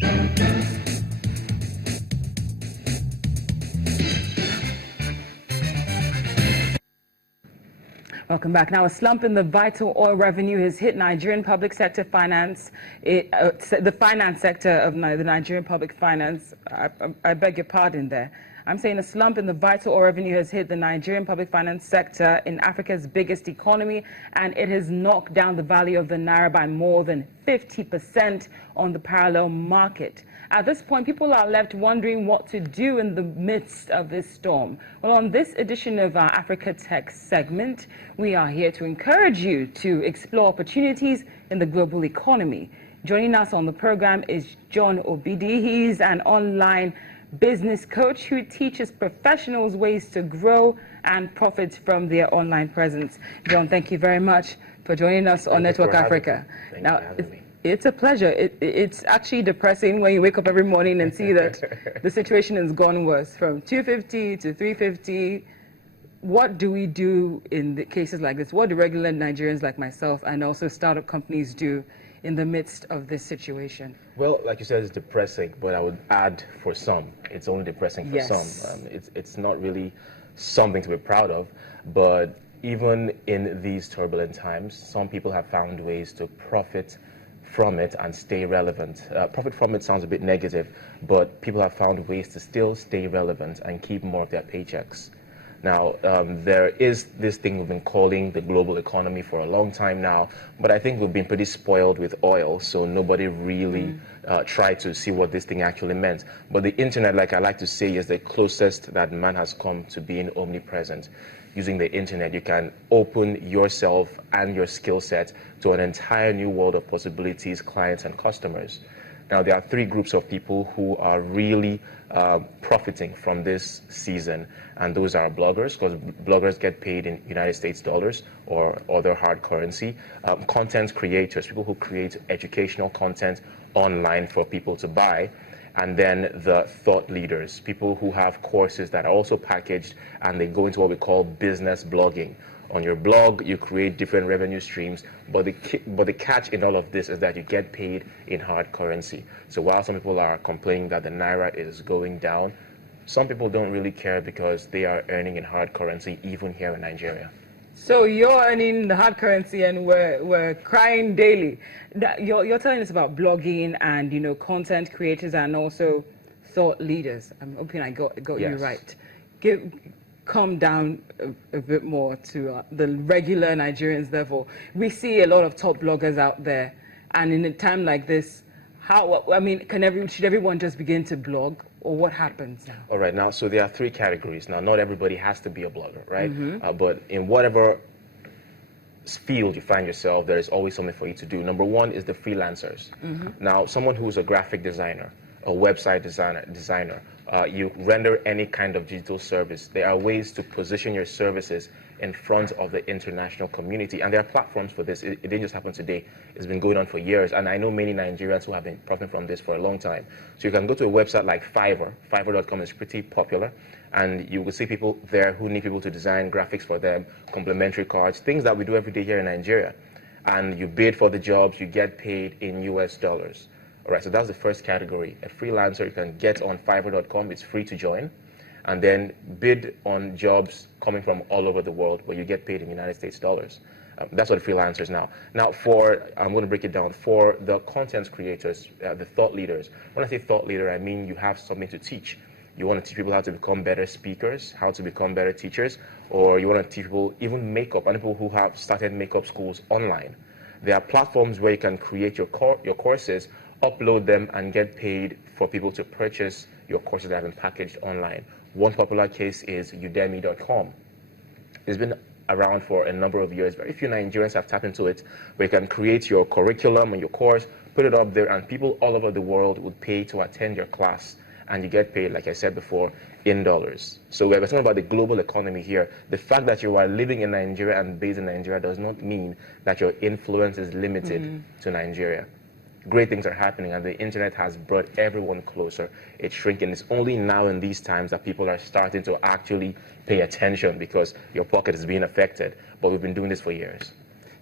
Welcome back. Now, a slump in the vital oil revenue has hit Nigerian public sector finance. The finance sector of the Nigerian public finance. I beg your pardon there. I'm saying a slump in the vital oil revenue has hit the Nigerian public finance sector in Africa's biggest economy, and it has knocked down the value of the naira by more than 50% on the parallel market. At this point, people are left wondering what to do in the midst of this storm. Well, on this edition of our Africa Tech segment, we are here to encourage you to explore opportunities in the global economy. Joining us on the program is John Obidi. He's an online business coach who teaches professionals ways to grow and profit from their online presence. John, thank you very much for joining us on Network Africa. Now, it's a pleasure. It's actually depressing when you wake up every morning and see that the situation has gone worse, from 250 to 350. What do we do in the cases like this? What do regular Nigerians like myself and also startup companies do in the midst of this situation? Well, like you said, it's depressing, but I would add for some. It's only depressing for some. It's not really something to be proud of, but even in these turbulent times, some people have found ways to profit from it and stay relevant. Profit from it sounds a bit negative, but people have found ways to still stay relevant and keep more of their paychecks. Now, there is this thing we've been calling the global economy for a long time now, but I think we've been pretty spoiled with oil, so nobody really tried to see what this thing actually meant. But the internet, like I like to say, is the closest that man has come to being omnipresent. Using the internet, you can open yourself and your skill set to an entire new world of possibilities, clients, and customers. Now, there are three groups of people who are really profiting from this season, and those are bloggers, because bloggers get paid in United States dollars or other hard currency. Content creators, people who create educational content online for people to buy. And then the thought leaders, people who have courses that are also packaged and they go into what we call business blogging. On your blog, you create different revenue streams, but the catch in all of this is that you get paid in hard currency. So while some people are complaining that the naira is going down, some people don't really care because they are earning in hard currency even here in Nigeria. So you're earning the hard currency and we're crying daily. You're telling us about blogging and content creators and also thought leaders. I'm hoping I got you right. Calm down a bit more to the regular Nigerians. Therefore, we see a lot of top bloggers out there, and in a time like this, should everyone just begin to blog? Or what happens now? All right, now, so there are three categories. Now, not everybody has to be a blogger, right? But in whatever field you find yourself, there is always something for you to do. Number one is the freelancers. Now, someone who's a graphic designer, a website designer, you render any kind of digital service. There are ways to position your services in front of the international community, and there are platforms for this. It didn't just happen today. It's been going on for years, and I know many Nigerians who have been profiting from this for a long time. So you can go to a website like Fiverr. Fiverr.com is pretty popular, and you will see people there who need people to design graphics for them, complimentary cards, things that we do every day here in Nigeria. And you bid for the jobs, you get paid in US dollars. All right, so that's the first category. A freelancer, you can get on Fiverr.com. It's free to join. And then bid on jobs coming from all over the world where you get paid in United States dollars. That's what freelancers now. Now, I'm going to break it down. For the content creators, the thought leaders, when I say thought leader, I mean you have something to teach. You want to teach people how to become better speakers, how to become better teachers, or you want to teach people even makeup, and people who have started makeup schools online. There are platforms where you can create your courses, upload them, and get paid for people to purchase your courses that have been packaged online. One popular case is Udemy.com. It's been around for a number of years. Very few Nigerians have tapped into it, where you can create your curriculum and your course, put it up there, and people all over the world would pay to attend your class. And you get paid, like I said before, in dollars. So we're talking about the global economy here. The fact that you are living in Nigeria and based in Nigeria does not mean that your influence is limited to Nigeria. Great things are happening, and the internet has brought everyone closer. It's shrinking. It's only now in these times that people are starting to actually pay attention because your pocket is being affected. But we've been doing this for years.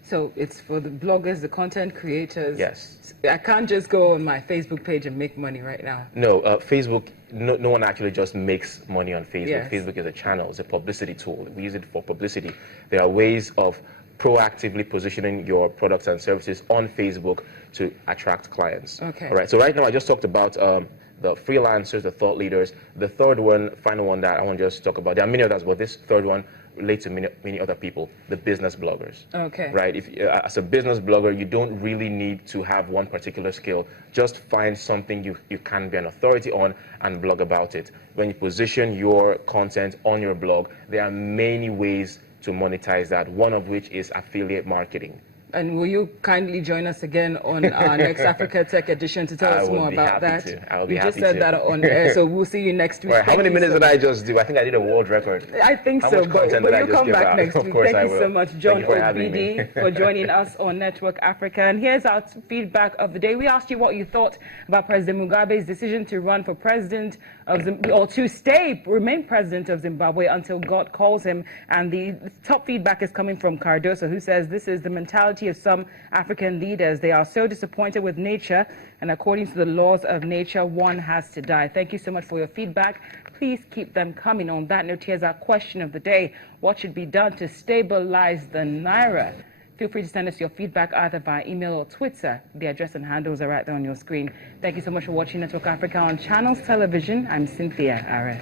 So it's for the bloggers, the content creators. Yes. I can't just go on my Facebook page and make money right now. No, Facebook, no one actually just makes money on Facebook. Yes. Facebook is a channel, it's a publicity tool. We use it for publicity. There are ways of proactively positioning your products and services on Facebook to attract clients. Okay. All right, so right now I just talked about the freelancers, the thought leaders. The third one, final one that I want to just talk about, there are many others, but this third one relates to many other people, the business bloggers. Okay. Right, if as a business blogger, you don't really need to have one particular skill. Just find something you can be an authority on and blog about it. When you position your content on your blog, there are many ways to monetize that, one of which is affiliate marketing. And will you kindly join us again on our next Africa Tech edition to tell us more about that? I will be You just happy said to. that on air, so we'll see you next week. Right, how Thank many you minutes so did I just do? I think I did a world record. I think How so, much but content did I you just come give back out? next Of week. course Thank I you so will. much, Thank John you for having me. Obidi, for joining us on Network Africa. And here's our feedback of the day. We asked you what you thought about President Mugabe's decision to run for president of or to remain president of Zimbabwe until God calls him. And the top feedback is coming from Cardoso, who says this is the mentality of some African leaders. They are so disappointed with nature, and according to the laws of nature, one has to die. Thank you so much for your feedback. Please keep them coming. On that note, here's our question of the day. What should be done to stabilize the Naira? Feel free to send us your feedback either via email or Twitter. The address and handles are right there on your screen. Thank you so much for watching Network Africa on Channels Television. I'm Cynthia Are.